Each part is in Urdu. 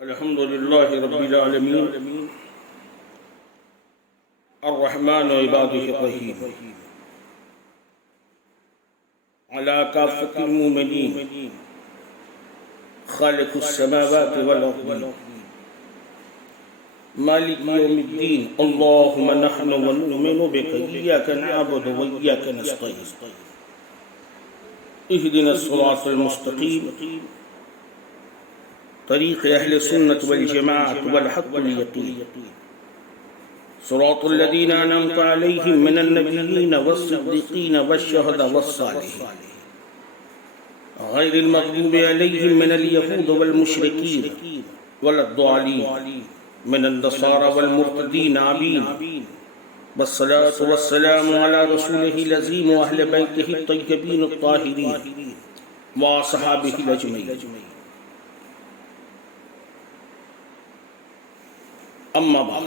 الحمد لله رب العالمين الرحمن عباده الرحيم على كافة المؤمنين خالق السماوات والأرض مالك يوم الدين اللهم نحن ونؤمن بك إياك نعبد وإياك نستعين اهدنا الصراط المستقيم طريق أهل السنة والجماعة والحق اليقين صراط الذين أنعمت عليهم من النبيين والصديقين والشهداء والصالحين غير المغضوب عليهم من اليهود والمشركين ولا الضالين من النصارى والمرتدين آمين والصلاة والسلام على رسوله العظيم وأهل بيته الطيبين الطاهرين وصحابه الأجمعين أما بعد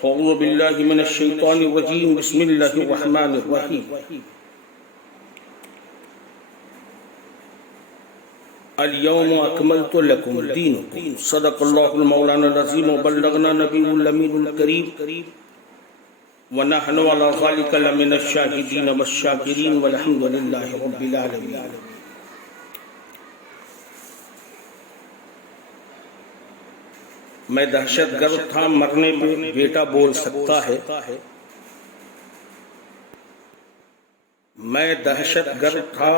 فأعوذ بالله من الشيطان الرجيم بسم الله الرحمن الرحيم اليوم أكملت لكم دينكم صدق الله المولانا العظيم وبلغنا نبي الأمين الكريم ونحن على ذلك لمن الشاهدين والشاكرين والحمد لله رب العالمين. میں دہشت گرد تھا مرنے پہ بیٹا بول سکتا ہے. میں دہشت گرد تھا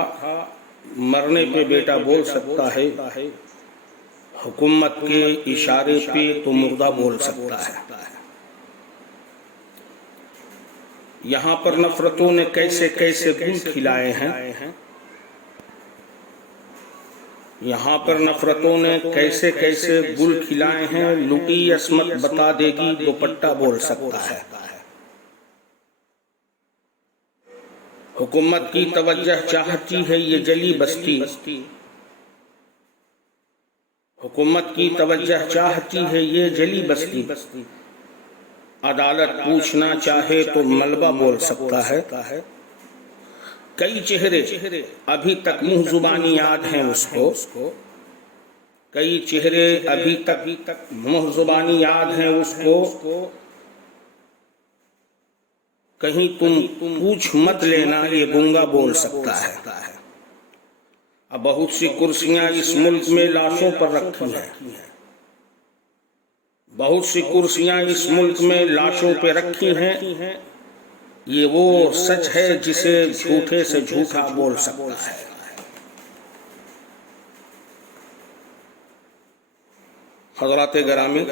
مرنے پہ بیٹا بول سکتا ہے. حکومت کے اشارے پہ تو مردہ بول سکتا ہے. یہاں پر نفرتوں نے کیسے کیسے گل کھلائے ہیں. یہاں پر نفرتوں نے کیسے کیسے گل کھلائے ہیں. لٹی عصمت بتا دے گی دوپٹہ بول سکتا ہے. حکومت کی توجہ چاہتی ہے یہ جلی بستی. حکومت کی توجہ چاہتی ہے یہ جلی بستی. عدالت پوچھنا چاہے تو ملبہ بول سکتا ہے. کئی چہرے ابھی تک منہ زبانی یاد ہیں اس کو. کئی چہرے ابھی تک منہ زبانی یاد ہیں اس کو. کہیں تم پوچھ مت لینا یہ گنگا بول سکتا ہے. اب بہت سی کرسیاں اس ملک میں لاشوں پر رکھی ہیں. بہت سی کرسیاں اس ملک میں لاشوں پہ رکھی ہیں. یہ وہ سچ ہے جسے جھوٹے سے جھوٹا بول سکتا ہے. حضرات گرامی،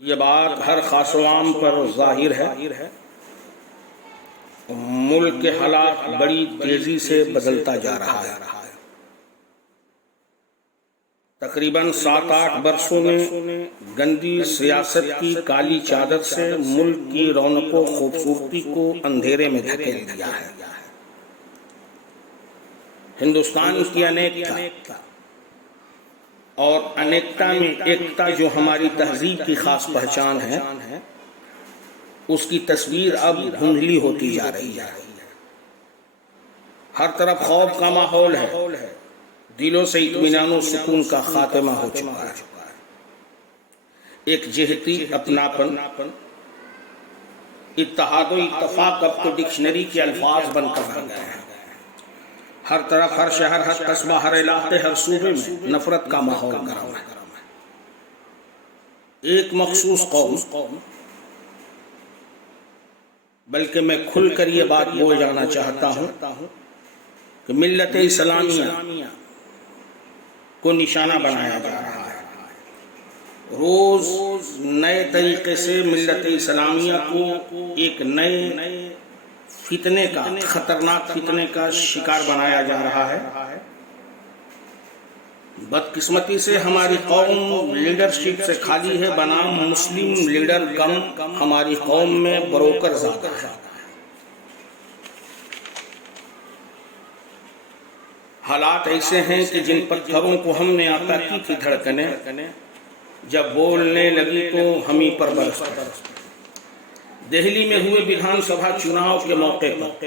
یہ بات ہر خاص و عام پر ظاہر ہے. ملک کے حالات بڑی تیزی سے بدلتا جا رہا ہے. تقریباً 7-8 برسوں میں گندی سیاست کی کالی چادر سے ملک کی رونق و خوبصورتی کو اندھیرے میں دھکیل دیا ہے. ہندوستان کی انیکتا اور انیکتا میں ایکتا جو ہماری تہذیب کی خاص پہچان ہے، اس کی تصویر اب دھندلی ہوتی جا رہی ہے. ہر طرف خوف کا ماحول ہے. دلوں سے اطمینان و سکون کا خاتمہ ہو چکا ہے. ایک جہتی اپناپن، اتحاد و اتفاق اب تو ڈکشنری کے الفاظ بن کر رہ گئے ہیں. ہر طرف، ہر شہر، ہر قصبہ، ہر علاقے، ہر صوبے میں نفرت کا ماحول گرم ہے. ایک مخصوص قوم، بلکہ میں کھل کر یہ بات بول جانا چاہتا ہوں کہ ملت اسلامیہ کو نشانہ بنایا جا رہا ہے. روز نئے طریقے سے ملت اسلامیہ کو ایک نئے فتنے کا، خطرناک فتنے کا شکار بنایا جا رہا ہے. بدقسمتی سے ہماری قوم لیڈرشپ سے خالی ہے، بنام مسلم لیڈر کم. ہماری قوم میں بروکر زیادہ ہے. حالات ایسے ہیں کہ جن پتھروں کو ہم نے عطا کی تھی دھڑکنیں، جب بولنے لگی تو ہم ہی پر برس پڑے. دہلی میں ہوئے ویدھان سبھا چناؤ کے موقع پر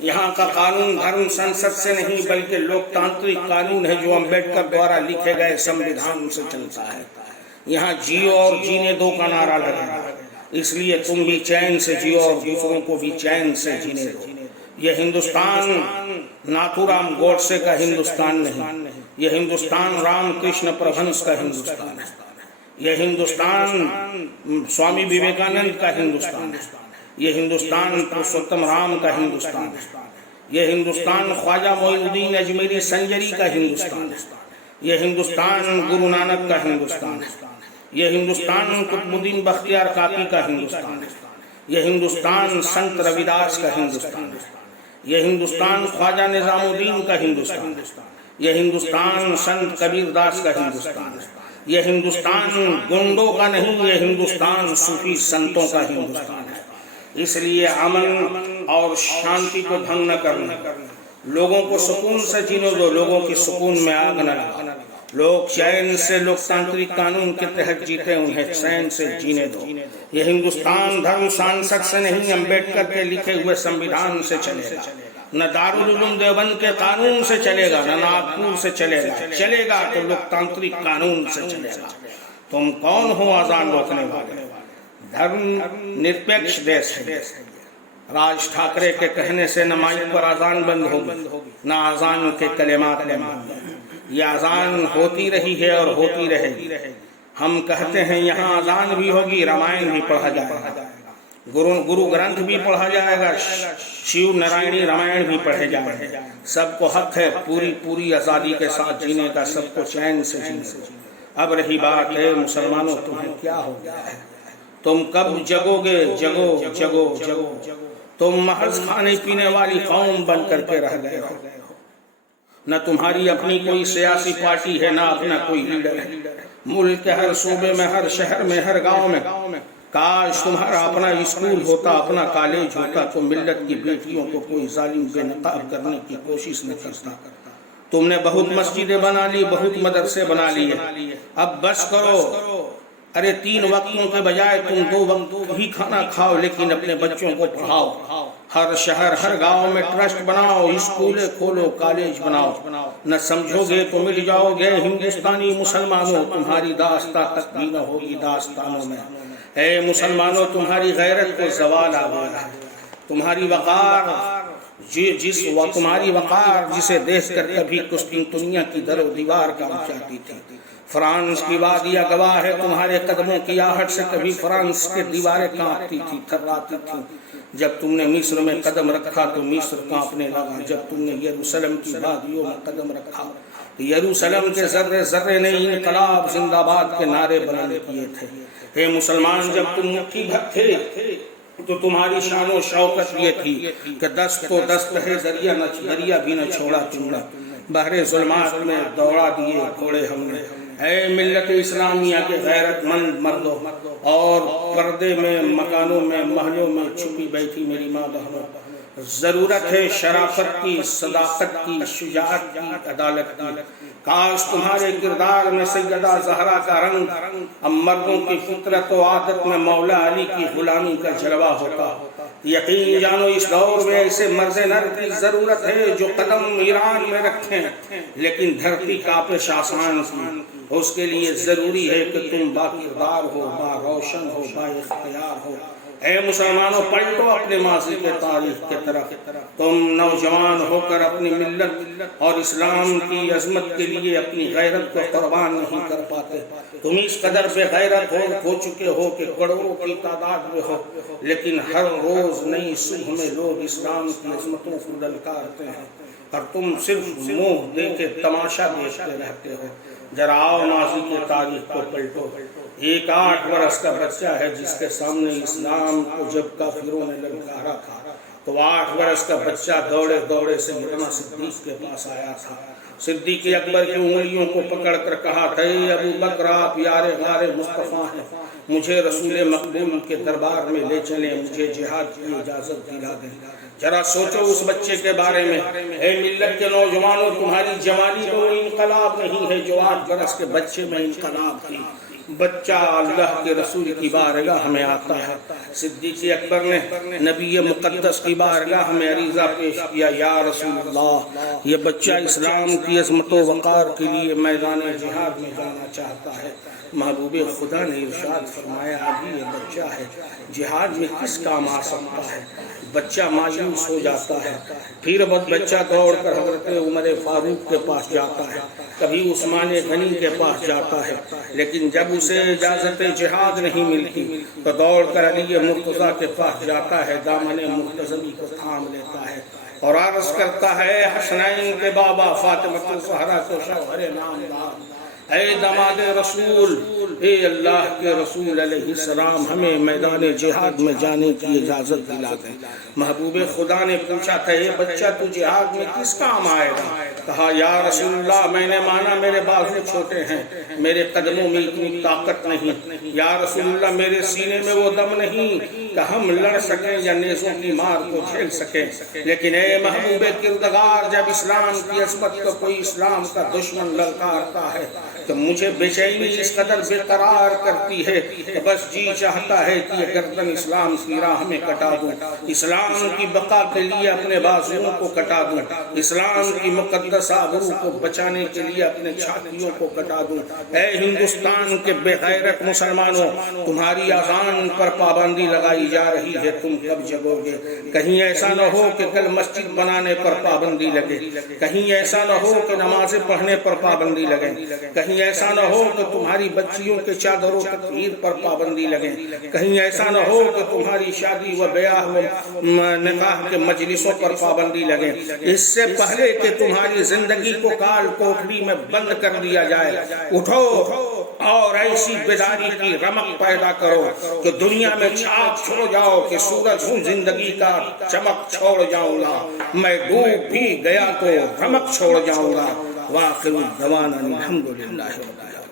یہاں کا قانون دھرم سنسد سے نہیں بلکہ لوکتانترک قانون ہے جو امبیڈکر دوارا لکھے گئے سمویدھان سے چلتا ہے۔ یہاں جیو اور جینے دو کا نعرہ لگے گا، اس لیے تم بھی چین سے جیو اور دوسروں کو بھی چین سے جینے دو۔ یہ ہندوستان ناتھو رام گوڈسے کا ہندوستان نہیں، یہ ہندوستان رام کرشن پرمہنس کا ہندوستان ہے، یہ ہندوستان سوامی وویکانند کا ہندوستان ہے، یہ ہندوستان پرشوتم رام کا ہندوستان ہے، یہ ہندوستان خواجہ معین الدین اجمیری سنجری کا ہندوستان ہے، یہ ہندوستان گرو نانک کا ہندوستان ہے، یہ ہندوستان قطب الدین بختیار کاکی کا ہندوستان ہے، یہ ہندوستان سنت رویداس کا ہندوستان ہے، یہ ہندوستان خواجہ نظام الدین کا ہندوستان ہے، یہ ہندوستان سنت کبیر داس کا ہندوستان ہے، یہ ہندوستان گنڈوں کا نہیں، یہ ہندوستان صوفی سنتوں کا ہندوستان ہے۔ اس لیے امن اور شانتی کو بھنگ نہ کرنا، لوگوں کو سکون سے جینے دو، لوگوں کی سکون میں آگ نہ لگاؤ، لوگ چین سے لوکتانترک قانون کے تحت جیتے، انہیں چین سے جینے دو۔ یہ ہندوستان دھرم سانسد سے نہیں، امبیڈکر کے لکھے ہوئے سمویدھان سے چلے گا، نہ دارالعلوم دیوبند کے قانون سے چلے گا، نہ ناگپور سے چلے گا، چلے گا تو لوکتانترک قانون سے چلے گا۔ تم کون ہو اذان روکنے والے؟ دھرم نرپیکش دیش ہے، راج ٹھاکرے کے کہنے سے نہ مائک پر اذان بند ہوگی، نہ اذان کے کلمات بند ہوں۔ یہ اذان ہوتی رہی ہے اور ہوتی رہے گی۔ ہم کہتے ہیں یہاں اذان بھی ہوگی، رامائن بھی پڑھا جائے گا، گرو گرنتھ بھی پڑھا جائے گا، شیو نارائنی رامائن بھی پڑھے جائیں گے۔ سب کو حق ہے پوری آزادی کے ساتھ جینے کا، سب کو چین سے جینے کا۔ اب رہی بات ہے مسلمانوں، تمہیں کیا ہو گیا ہے؟ تم کب جگو گے؟ جگو جگو جگو، تم محض کھانے پینے والی قوم بن کر کے رہ گئے ہو۔ نہ تمہاری اپنی کوئی سیاسی پارٹی ہے، نہ اپنا کوئی لیڈر ہے۔ ملک کے ہر صوبے میں، ہر شہر میں، ہر گاؤں میں کاش تمہارا اپنا اسکول ہوتا، اپنا کالج ہوتا، تو ملت کی بیٹیوں کو کوئی ظالم بے نقاب کرنے کی کوشش نہ کرتا۔ تم نے بہت مسجدیں بنا لی، بہت مدرسے بنا لیے، اب بس کرو۔ ارے 3 وقتوں کے بجائے تم 2 وقت ہی کھانا کھاؤ، لیکن اپنے بچوں کو پڑھاؤ۔ ہر شہر ہر گاؤں میں ٹرسٹ بناؤ، اسکولیں کھولو، کالج بناؤ۔ نہ سمجھو گے تو مٹ جاؤ گے ہندوستانی مسلمانوں، تمہاری داستان تک بھی نہ ہوگی داستانوں میں۔ اے مسلمانوں، تمہاری غیرت کو زوال آ گیا ہے، تمہاری وقار تمہاری وقار جسے دیکھ کر کبھی قسطنطنیہ کی در و دیوار کانپ جاتی تھی۔ فرانس کی وادیاں گواہ ہے، تمہارے قدموں کی آہٹ سے کبھی فرانس کے دیواریں کانپتی تھی، تھراتی تھی۔ جب تم نے مصر میں قدم رکھا تو مصر کانپنے لگا، جب تم نے یروشلم کی وادیوں میں قدم رکھا تو یروشلم کے ذرے ذرے نے انقلاب زندہ باد کے نعرے بلند کیے تھے۔ اے مسلمان، جب تم مٹھی بھر تھے تو تمہاری شان و شوکت یہ تھی کہ دست کو دست ہے، دریا بھی نہ چھوڑا تم نے، بحر ظلمات میں دوڑا دیے گھوڑے ہم نے۔ اے ملت اسلامیہ کے غیرت مند مردوں اور پردے میں، مکانوں میں، محلوں میں چھپی بیٹھی میری ماں بہنوں، ضرورت ہے شرافت کی، صداقت کی، شجاعت کی، عدالت کی۔ کاش تمہارے کردار میں سیدہ زہرا کا رنگ، اب مردوں کی فطرت و عادت میں مولا علی کی غلامی کا جلوہ ہوتا۔ یقین جانو اس دور میں ایسے مرد نر کی ضرورت ہے جو قدم ایران میں رکھیں لیکن دھرتی کاپش آسان کی۔ اس کے لیے ضروری ہے کہ تم با کردار ہو، با روشن ہو، با اختیار ہو۔ اے مسلمانوں، پلٹو اپنے ماضی کے تاریخ کے طرف۔ تم نوجوان ہو کر اپنی ملت اور اسلام کی عظمت کے لیے اپنی غیرت کو قربان نہیں کر پاتے۔ تم اس قدر بے غیرت ہو چکے ہو کہ کروڑوں کی تعداد میں ہو، لیکن ہر روز نئی صبح میں لوگ اسلام کی عظمتوں کو للکارتے ہیں اور تم صرف منہ دیکھے تماشا دیکھتے رہتے ہو۔ ذرا آؤ ماضی کے تاریخ کو پلٹو۔ ایک 8 برس کا بچہ ہے جس کے سامنے اسلام کو جب کافروں نے للکارا تھا تو 8 برس کا بچہ دوڑے دوڑے سیدنا صدیق کے پاس آیا تھا۔ صدیق اکبر کی انگلیوں کو پکڑ کر کہا تھا، اے ابو بکر، آپ یار غار مصطفیٰ ہیں، مجھے رسول مقبول کے دربار میں لے چلیں، مجھے جہاد کی اجازت دلا دیں۔ ذرا سوچو اس بچے کے بارے میں۔ اے ملت کے نوجوانوں، تمہاری جوانی میں وہ انقلاب نہیں ہے جو 8 برس کے بچے میں انقلاب تھی۔ بچہ اللہ کے رسول کی بارگاہ میں آتا ہے. صدیق اکبر نے نبی مقدس کی بارگاہ میں عریضہ پیش کیا, یا رسول اللہ, یہ بچہ اسلام کی عظمت و وقار کے لیے میدان جہاد میں جانا چاہتا ہے. محبوب خدا نے ارشاد فرمایا, ابھی یہ بچہ ہے, جہاد میں کس کام آ سکتا ہے. بچہ مایوس ہو جاتا ہے. پھر بچہ دوڑ کر حضرت عمر فاروق کے پاس جاتا ہے, کبھی عثمان غنی کے پاس جاتا ہے, لیکن جب اسے اجازت جہاد نہیں ملتی تو دوڑ کر علی مرتضیٰ کے پاس جاتا ہے, دامن مرتضوی کو تھام لیتا ہے اور عرض کرتا ہے, حسنین کے بابا فاطمہ الزہرا کے شوہر نامدار, اے داماد رسول, اے اللہ کے رسول علیہ السلام, ہمیں میدان جہاد میں جانے کی اجازت دلا دیں. محبوب خدا نے پوچھا تھا, یہ بچہ تو جہاد میں کس کام آئے گا. کہا, یا رسول اللہ, میں نے مانا میرے بازو چھوٹے ہیں, میرے قدموں میں اتنی طاقت نہیں. یا رسول اللہ, میرے سینے میں وہ دم نہیں کہ ہم لڑ سکیں یا نیزوں کی مار کو جھیل سکیں. لیکن اے محبوب کردگار, جب اسلام کی عظمت کو کوئی اسلام کا دشمن للکارتا ہے تو مجھے بے چینی اس قدر بے قرار کرتی ہے کہ بس جی چاہتا ہے کہ یہ گردن اسلام کی راہ میں کٹا دوں, اسلام کی بقا کے لیے اپنے بازوؤں کو کٹا دوں, اسلام کی مقدس آبرو کو بچانے کے لیے اپنے چھاتیوں کو کٹا دوں. اے ہندوستان کے بے غیرت مسلمانوں, تمہاری اذان پر پابندی لگائی جا رہی ہے, تم کب جگو گے. کہیں ایسا نہ ہو کہ کل مسجد بنانے پر پابندی لگے, کہیں ایسا نہ ہو کہ نمازیں پڑھنے پر پابندی لگے, کہیں ایسا نہ ہو کہ تمہاری بچیوں کے چادر و تطہیر پر پابندی لگے, کہیں ایسا نہ ہو کہ تمہاری شادی و بیاہ و نکاح کے مجلسوں پر پابندی لگے. اس سے پہلے کہ تمہاری زندگی کو کال کوٹری میں بند کر دیا جائے, اٹھو اور ایسی بیداری کی رمق پیدا کرو کہ دنیا میں چھاپ چھوڑ جاؤ کہ سورج ہوں زندگی کا چمک چھوڑ جاؤں گا, میں ڈوب بھی گیا تو رمق چھوڑ جاؤں گا. وآخر دعوانا الحمدللہ رب العالمین.